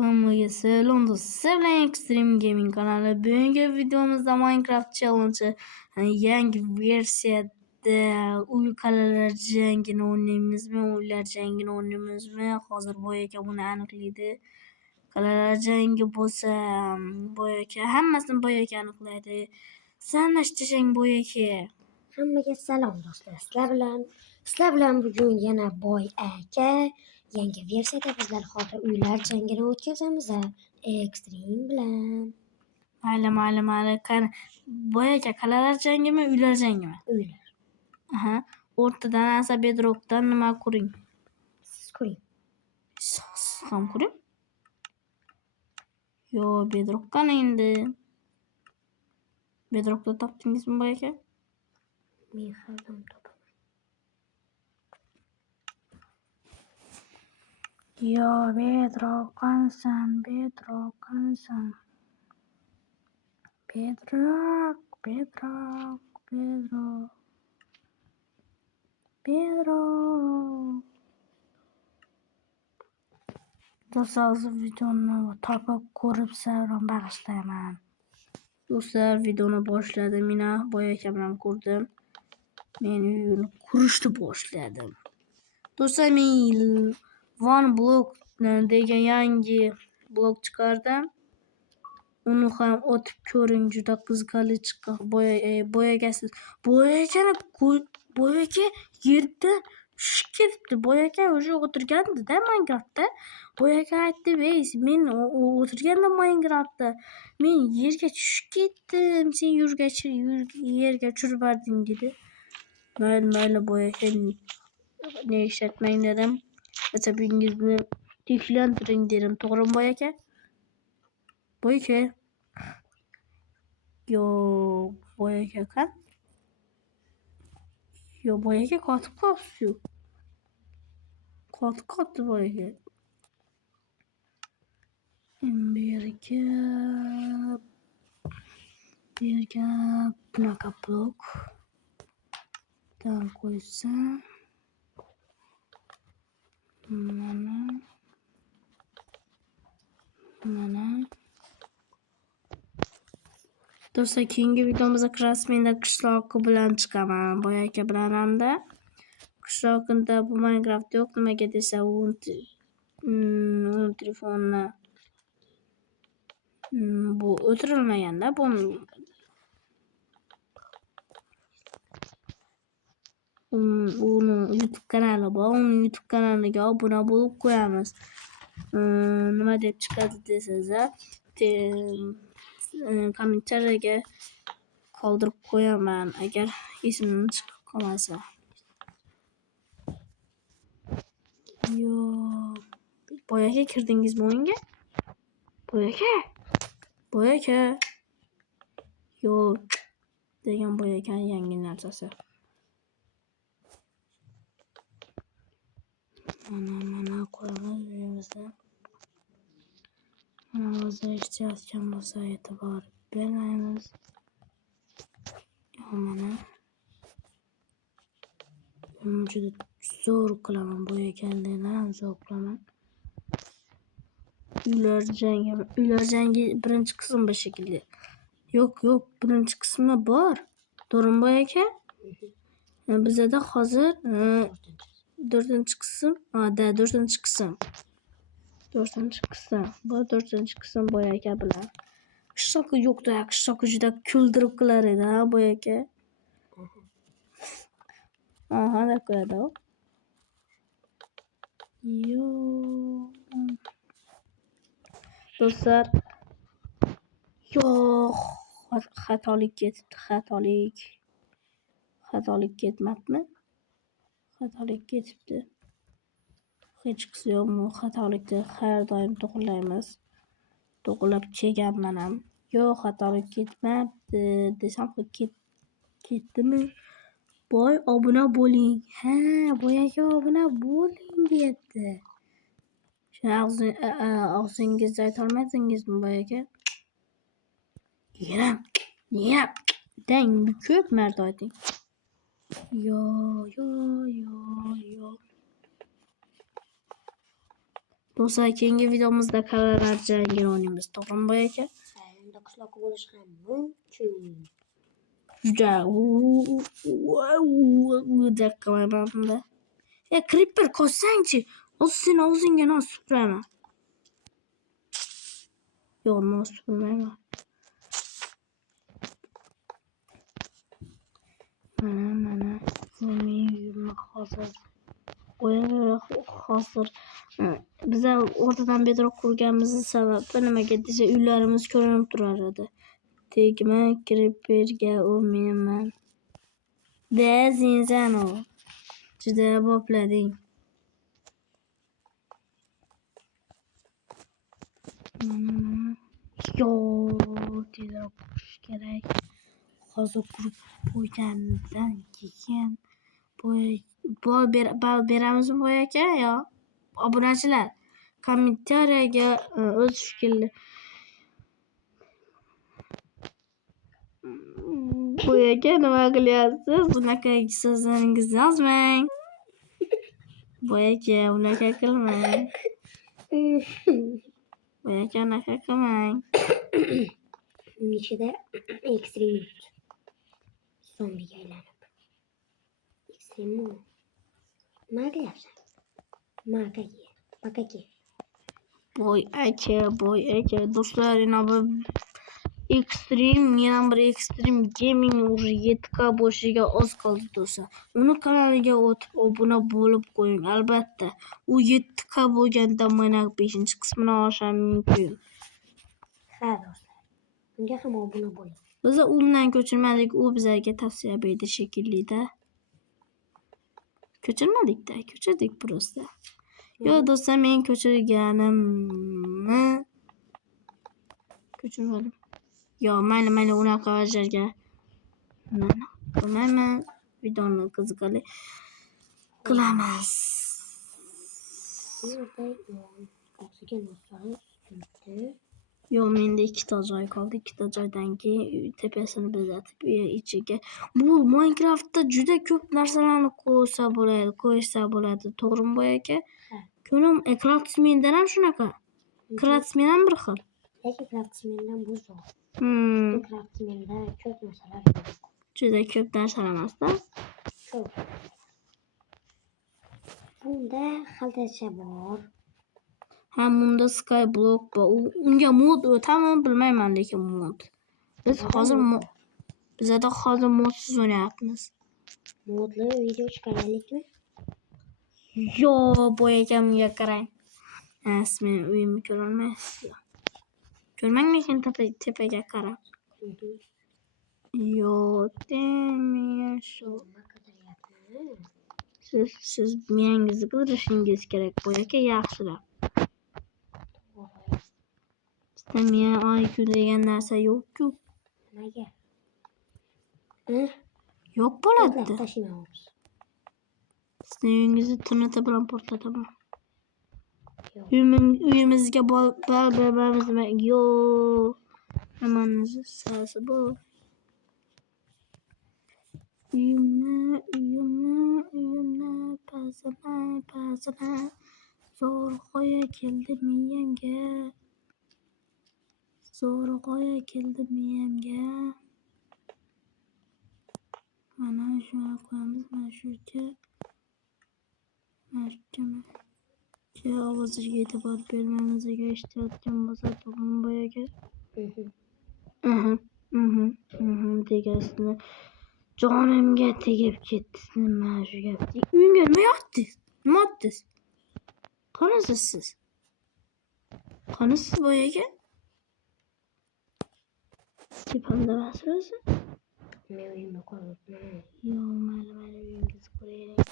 Selam dostlar, ben Extreme Gaming kanalı. Bugünkü videomuzda Minecraft Challenge yangi versiyada uyqalar jangini o'ynaymiz-mi, uylar jangini o'ynaymiz-mi? Hozir Boyaka buni aniqlaydi. Qalalar jangi bo'lsa, Boyaka hammasini Boyaka aniqlaydi. Sanashtirishing Boyaka. Hammaga salom do'stlar. Sizlar bilan bugun yana Boy aka yangi versiyada bizlar hozir uylar jangini o'tkazamiz Extreme bilan. Mayli. Qani Boyaka qalalar jangimi, uylar jangimi? Uylar. Aha. O'rtadan asa bedrockdan nima ko'ring? Siz ko'ring. Siz ham ko'ring. Yo, bedrockdan endi. Bedrockda topdingizmi Boyaka? Men har doim topaman. Yo, bedrockkansan. Bedrock. Do'stlar, videoni topib ko'rib savron bag'ishlayman. Do'stlar, videoni boshladim. Mina Boyaka bilan ko'rdim. Men uyni qurishni boshladim. Do'stlar, men One Block degan yangi blok chiqardim. Uni ham o'tib ko'ring, juda qiziqarli chiqqan. Boyaka yerdan tushib ketibdi. Boyaka o'sha o'tirgandi-da Minecraftda. Boyaka aytdi: "Ey, men o'tirgandim Minecraftda. Men yerga tushib ketdim. Sen yerga tushirib berding" dedi. Mayli Boyaka, ne ishlatmang dedim. Asabingizni tinchlantiring dedim. To'g'rimi Boyaka? Boyaka. Yo, Boyaka qan? Yo, Boyaka qotib qolibdi. Qotib qolibdi Boyaka. Bu yerga bunaqa blokdan qo'ysam. Mana. Do'stlar, keyingi videomizda Krasmenda qishloqi bilan chiqaman. Boyaka bilan hamda qishloqida bu Minecraft yo'q, nimaga desa, u telefonni bu o'tirilmaganda, bu uni YouTube kanali bor. Uni YouTube kanaliga obuna bo'lib qo'yamiz. Nima deb chiqadi desangiz, kommentariyaga qoldirib qo'yaman, agar esimdan chiqib qolmasa. Yo, Boyaka kirdingizmi o'yinga? Boyaka. Yo, degan Boyaka yangi narsasi. Mana qo'yamiz uyimizda. Mana o'zi eshitayotgan bo'lsa e'tibor bermaymiz. Mana juda zo'r qilaman Boyakadan zo'r qilaman. Uylar jangi birinchi qism bu shekilli. Yo'q, birinchi qismi bor. To'g'rimi Boyaka? Bizda hozir 4-qism. Bu 4-qism Boyaka bilan. Qishloqi yo'qda, qishloqi juda kuldirib qilar edi, Boyaka. Aha, da ko'radi. Yo. Do'stlar, yo'q, xatolik ketibdi. Xatolik ketmabmi? Xatolik ketibdi. Hech qisi yo'qmi? Xatolikni har doim to'g'rilaymiz. To'g'rilab kelganman ham. Yo'q, xatolik ketmabdi desam, ketdimi? Boy, obuna bo'ling. Ha, Boyaka obuna bo'ling deyapti. Shuni og'zingizda aytolmadingizmi Boyaka? Yana dang ko'p marta ayting. Yo. Do'stlar, keyingi videomizda kalalar jangini o'ynaymiz. To'g'rimi bu aka? Unda qishloq bo'lish ham mumkin. Juda qilaman bunda. Creeper ko'rsangchi. O'zi seni og'zingga nos supuraman. Yo'q, nos supurmayman. Mana. Men hozir biza o'rtadan bedroq qurganimiz sababi nimaga desa, uylarimiz ko'rinib turar edi. Tegma creeperga o'rmayman. Dezinsan o. Juda boplading. Yo, tezroq qurish kerak. Hozir qurib qo'ygandan keyin bal beramizmi bu aka? Yo, obunachilar kommentariyaga o'z fikrli bu aka nima qilyapsiz? Bunaqa so'zlaringizni yozmang. Bu aka unaqa qilmang. Bu aka unaqa qilmang. Ichida ekstrem zombiga aylanib. Ekstrem nima qilyapsan? Makaki. Boy aka. Do'stlar, yana bir ekstrem gaming уже 7K bo'lishiga oz qoldi do'stlar. Uni kanaliga o'tib obuna bo'lib qo'ying. Albatta, u 7K bo'lganda mana 5-qismini olishim mumkin. Ha do'stlar. Unga ham obuna bo'ling. Biz undan ko'chirmadik, u bizlarga tavsiya berdi shekilli-da. Ko'chirdik просто. Yo do'stlar, men ko'chirganimni ko'chirmadim. Yo, mayli unaqa vajlarga. Qilmayman. Videoni qiziqarli qilamiz. Yo, menda 2 ta joy qoldi. 2 ta joydan keyin tepasini bezatib, ichiga. Bu Minecraftda juda ko'p narsalarni qo'ysa bo'ladi. To'g'rimi bu aka? Ko'rim Craftsman'dan ham shunaqa. Craftsman ham bir xil. Lekin Craftsman'dan bu zo'r. Craftsman'da ko'p narsalar bor. Juda ko'p narsalar emasda. Ko'p. Bunda xaltacha bor. Bunda skyblock bor. Unga mod o'tami bilmayman, lekin mod. Bizda hozir modsiz o'ynayapmiz. Modli video chiqaraylikmi? Yo, bu ekamga qarang. Men uyimni ko'rolmaysiz. Ko'rmang, lekin tepaga qarang. Yo, siz miyangizni qidirishingiz kerak. Bu aka yaxshilab. Bizda miya IQ degan narsa yo'q-ku. Nimaga? Yo'q bo'ladi. Tashimaymiz. Sizni uyingizni turnata bilan portlataman. Uyimizga bal bermaymizmi? Yo. Nimangiz sasi bu? Uyimni pazana. Zo'rg'oya keldi miyamga. Mana shuni qo'yamiz, mana shu ovoziga e'tibor bermamizga eshitayotgan bo'lsa, to'g'rimi bu aka? Degasini jonimga tegib ketdi. Nima shu gap? Uyimga nima yoqdingiz? Nima otdingiz? Qanisiz siz? Qanisiz bu aka? Tepamda emasmisiz? Men uyimni ko'ryapman. Yo, mayli uyingizni ko'raylik.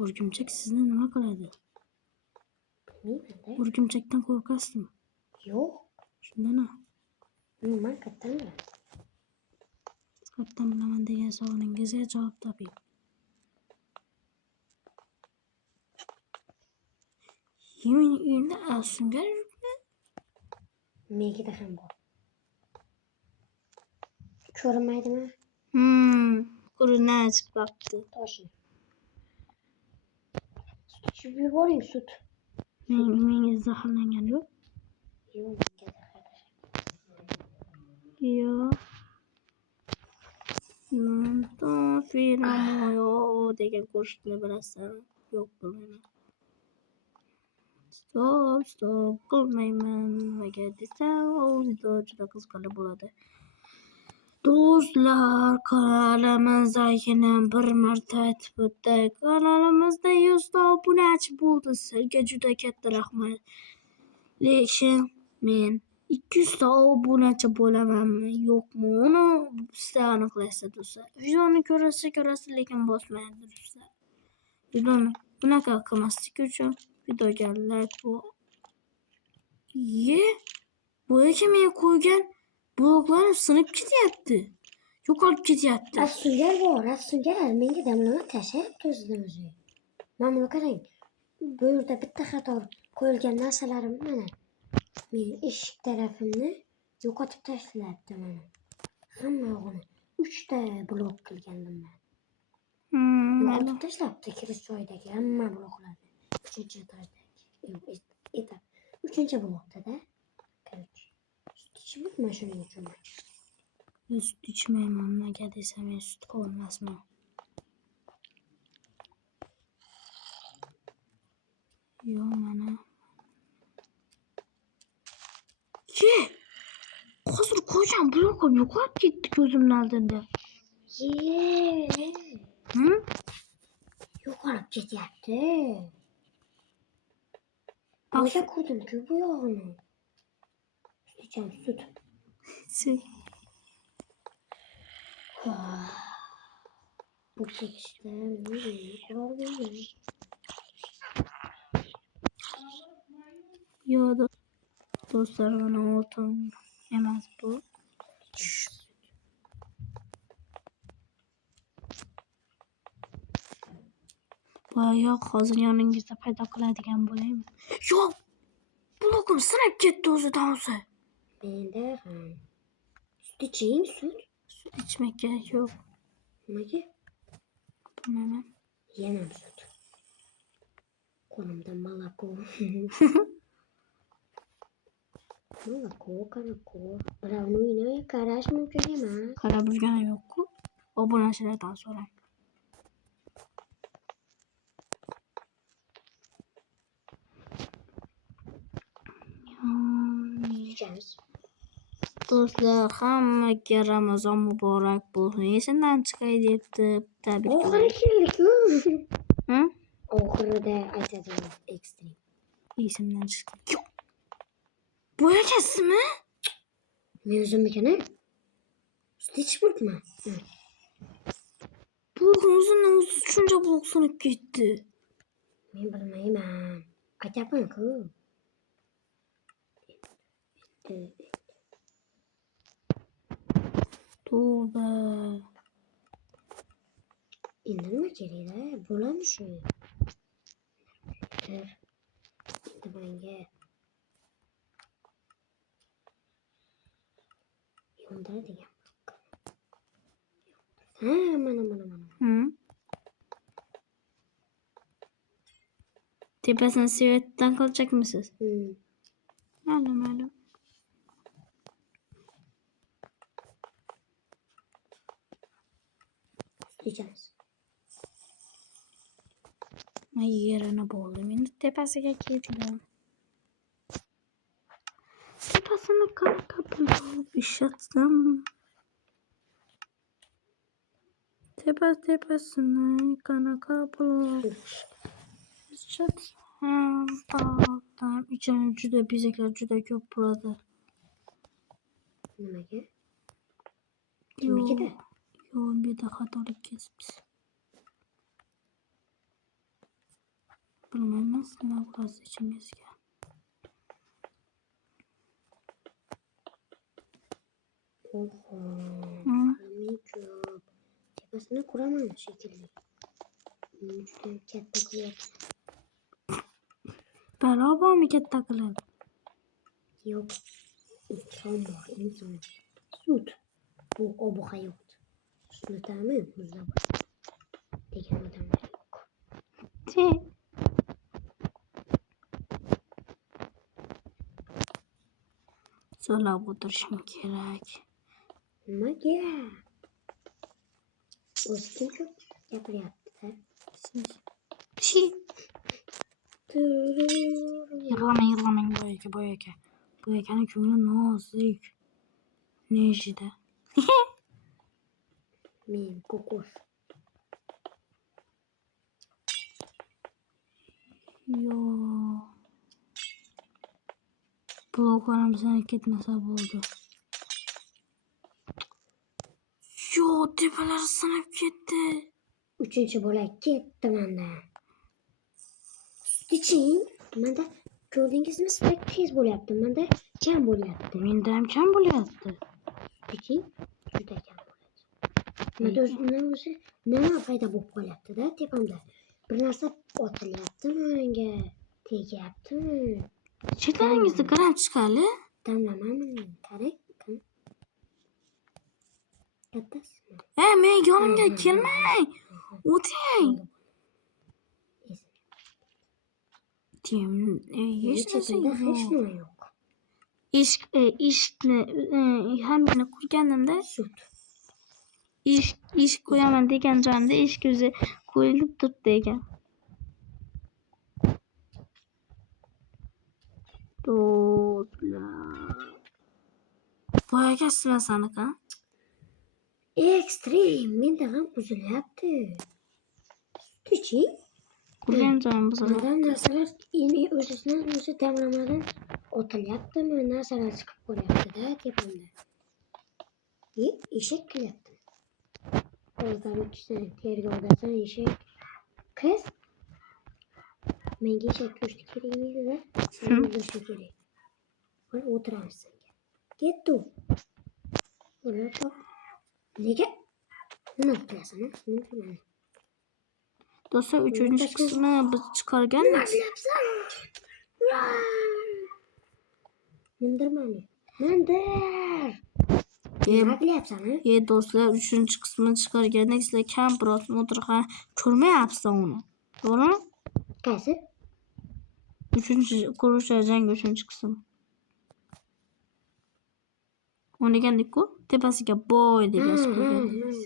O'rgimchak sizni nima qiladi? Bilmayman-da. O'rgimchakdan qo'rqasizmi? Yo'q. Shundana. Men kattanman. Kattan bilaman degan savolingizga javob toping. Mening uyimda sungar yo'qmi? Menikida ham bor. Ko'rinmaydimi? Ko'rinadi chiqibdi. Toshni. İçib yuboring sut. Menga zaharlangan yo'q. Yo'q, Yo'q. Firmoyo degan qo'shiqni bilasan? Yo'q, bilmayman. Stop qilmayman. Nimaga desam, audio juda qiziqarli bo'ladi. Do'stlar, kanalimizga yana bir marta aytib o'tay. Kanalimizda 100 ta obunachi bo'ldi. Sizga juda katta rahmat. Lekin men 200 ta obunachi bo'lamanmi, yo'qmi? Uni sizlar aniqlaysiz do'stlar. Videoni ko'rasiz, lekin bosmaydi do'stlar. Videoni bunaqa qilmaslik uchun videoga like bu. Bo'yicha men qo'ygan bloklarim sinib ketyapti. Yo'qolib ketyapti. Afsungar bor, afsungar. Menga damlama tashlayapti o'zidan o'zi. Mana buni qarang. Bu yerda bitta xato qo'yilgan narsalarim mana. Men eshik tarafimni yo'qotib tashlayapti mana. Hamma yo'g'ini 3 ta blok qilgandim men. Yo'qotib tashlabdi kirish joyidagi hamma bloklarni. 3-chi blokda-da. Короче, ichibman shuning uchun. Sut ichmayman, nega desam men sut qolmasman. Yo'q, mana. Hozir qo'ygan blokim yo'qolib ketdi ko'zimning oldida. Yo'qolib ketyapti. O'sha ko'rdim-ku bu yog'ini. Icham sut. Bu tekstda Yo'q, do'stlar, mana oltin emas bu. Yo'q, hozir yoningizda paydo qiladigan bo'laymi? Yo'q! Blokim sinib ketdi o'zidan o'zi. Menda ham. Sut iching, sut. Sut ichmak kerak yo'q. Nimaga? Bilmayman. Yana sut. Qo'limda молоко. Молоко. Birovni uyini qarash mumkin emas. Qarab yurgani yo'q-ku. Obunachilardan so'rang. Do'stlar, hammaga Ramazon muborak bo'lsin. Esimdan chiqay debdi. Tabriklar. Oxiri keldik-ku. Ha? Oxirida aytadilar ekstrem. Esimdan chiqdi. Yo'q. Bo'yakasizmi? Men o'zimnikini sut ichib o'tman. Blokim o'zidan o'zi shuncha blok sinib ketdi. Men bilmayman. Aytyapman-ku. Tavba. Endi nima kerak-da? Bo'ladi shu. Endi menga yondiradigan. Mana. Tepasini svetdan qilacakmisiz? Mayli. Ichamiz. Men yerini bo'ldim. Endi tepasiga ketdim. Tepasini qanaqa qilib ishlatsam? Tepasini qanaqa qilib ishlatsam? Ichini juda bezaklar juda ko'p bo'ladi. Nimaga? Yo'q, bu yerda xatolik ketibsiz. Bilmayman, nima bo'ladi ichingizga. Oho. Tepasini quraman shekilli. Juda katta qilyapti. Barobarmi katta qilib? Yo'q. Inson bor, inson. Sut. Bu obu hayot. Sutni ta'mi muzlab degan odamlar yo'q. so'lab o'tirishim kerak. Nimaga? O'zi kim ko'p gapiryapti-da? Yig'lamang boy aka. Boy akani ko'ngli nozik. Nejida. Men kokos. Yo. Bloklarım sana ketmese bo'ldi. Yo, tepalari sinib ketdi. 3-bo'lak ketdi menda. Iching, menda ko'rdingizmi, stek tez bo'lyapti. Menda kam bo'lyapti. Menda ham kam bo'lyapti. Iching, juda kam bo'lyapti. Menda o'zi nima paydo bo'lib qolyapti-da tepamda. Bir narsa otilyaptimi menga? Tegyaptimi? Chetlaringizda grant chiqali? Damlamami? Qarang. Kattasimi? Men yonimga kelmang. O'ting. Hech narsa yo'q. Eshikni hammani qurganimda eshik qo'yaman degan joyimda eshik o'zi qo'yilib turibdi ekan. Do'stlar. Boy aka sizlarniki? Ekstrem, menda ham buzilyapti. Iching. Qurgan joyim buzildi. Odam narsalar o'zidan o'zi damlamadan otilyaptimi? Narsalar chiqib qolyapti-da tepamda. Eshak kelyapti. O'zdan ikkisini tergovdasan eshak. Qiz. Menga eshak go'shti kerak edi-da. Sen go'shti kerak. Qo'y o'tiramiz senga. Ketdi. Ular nega? Nima qilasan? Men bilmayman. Do'stlar, 3-qismi biz chiqarganmiz. Mindirmani. Mindir. Nima qilyapsan? Do'stlar, 3-qismini chiqarganda sizlar kam biroz o'tirgan ko'rmayapsiz uni. To'g'rimi? Qaysi? 3-qurushlar jang 3-qism. O'ynagandik-ku, tepasiga boy deb yozib qo'yganmiz.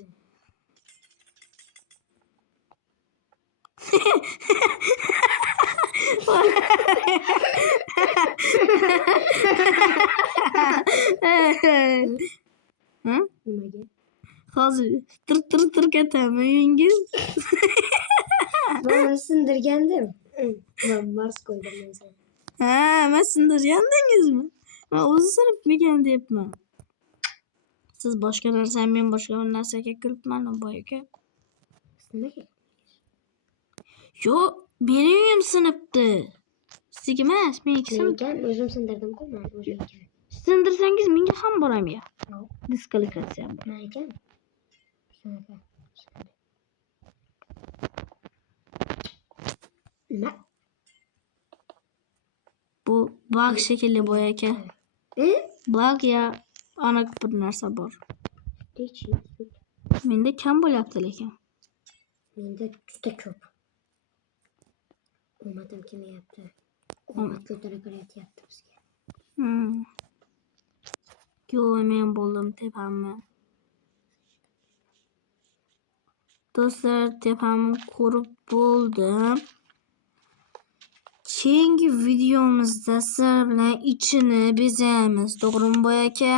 Nimaga? Hozir tir ketaman uyingiz. Men sindirgandim. Men Mars qo'ydim men sana. Men sindirgandingizmi? Men o'zi sinibmikan deyapman. Siz boshqa narsa, men boshqa narsaga kulibman, boy aka. Nimaga? Yo'q, mening uyim sinibdi. Sizga emas, meniki sinibdi. Men o'zim sindirdim-ku, men o'zim. Sindirsangiz menga ham boram ya. Yo'q. Diskvalifikatsiya bor. Men ekan. Shunaqa. Nima? Bu bug shekilli boy aka. Bug ya aniq bir narsa bor. Menda kam bo'lyapti lekin. Menda juda ko'p. Omadim kelmayapti. Omad ko'tarib kelyapti bizga. Yo'q, men bo'ldim tepamni. Do'stlar, tepamni ko'rib bo'ldim. Keyingi videomizda sizlar bilan ichini bezaymiz, to'g'rimi boy aka?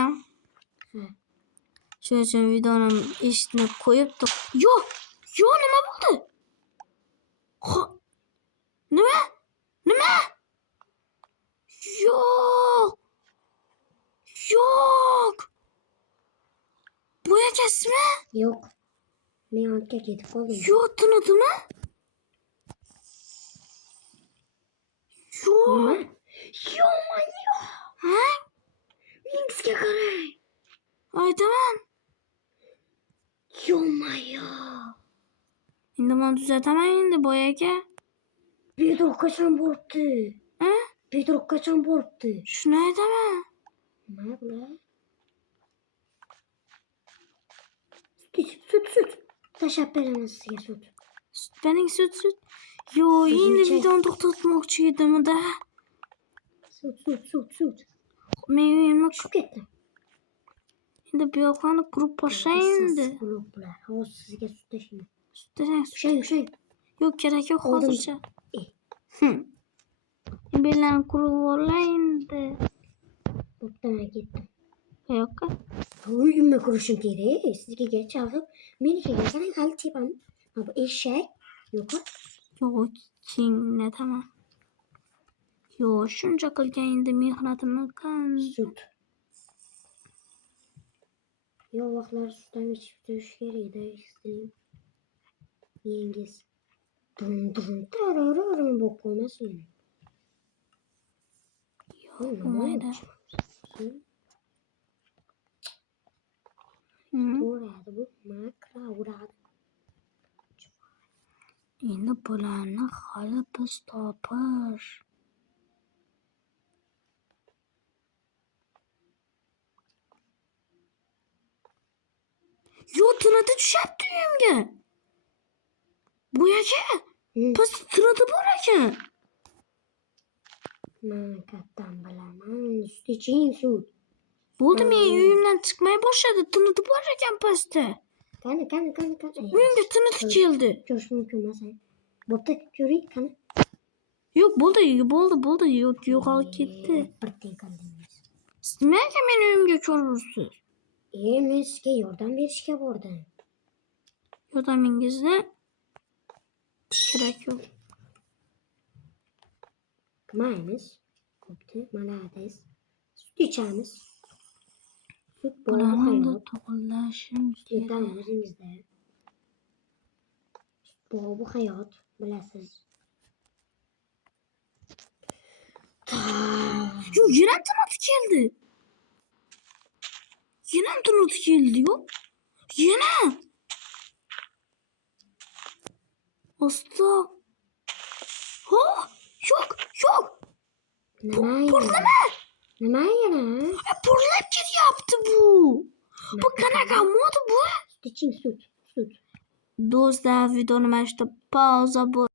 Shuning uchun videoni eshitni qo'yib Yo'q, nima bo'ldi? Nima? Yo'q. Boy akasimi? Yo'q. Men ortga ketib qoldim. Yo'q, tunudimi? Yo'q. Yo'q. Ha? Mingizga qarang. Aytaman. Yo'q. Endi men tuzataman endi boy aka. Bedroq qachon boribdi? Bedroq qachon boribdi? Shuni aytaman. Nima bular? Sut. Tashab beraman sizga sut. Bening sut. Yo'q, endi videoni to'xtatmoqchi edim-da. Sut. men uyimni Tushib ketdim. endi bu yoqlarni qurib boshlaydi. Blok bular. Hozir sizga sut tashlayman. Sutdang. Ushang. Yo'q, kerak yo'q Oldim. hozircha. Bellarni qurib olaydi. Bo'pti, men ketdim. Qayoqqa? Uyimga kirishim kerak. Sizga chalg'ib, menikiga qarang, hali tepam. Bu eshak. Yo'q. Yo'q, chingnataman. Yo'q, shuncha qilgan endi mehnatimni Sut. Yo'q vaqtlar sutdan ichib turish kerak-da, sizning. Yengiz. Tararararam bo'lib qolmasin. Yo'q, bo'lmaydi. To'radi bu, makra uradi. Endi bularni hali biz topish. Yo'q, tinati tushyapti uyimga. Bu aka, biz tinati bor ekan. Men kattan bilaman, sut iching sut. Bo'ldi, men uyimdan chiqmay boshladi. Tinati bor ekan pastda. Qani. Uyimga tinati keldi. Ko'rish mumkin emas. Bo'pti, ko'ring, qani. Yo'q, bo'ldi. Yo'q, yo'qolib ketdi. Birdan qildingiz. Nimaga meni uyimga ko'rursiz? Men sizga yordam berishga bordim. Yordamingizni kerak yo'q. Qilmaymiz. Bo'pti, malades. Sut ichamiz. Sut bor Bularni hayot. to'g'rilashim Yetam kerak. o'zingizda. Bu hayot, bilasiz. Yo'q, yana tinati keldi. Yo'q. Yana. Osta. Yo'q. Nima yana? Porlab ketyapti bu. Bu qanaqa mod bu? Sut iching, sut. Do'stlar, videoni mana shu pauza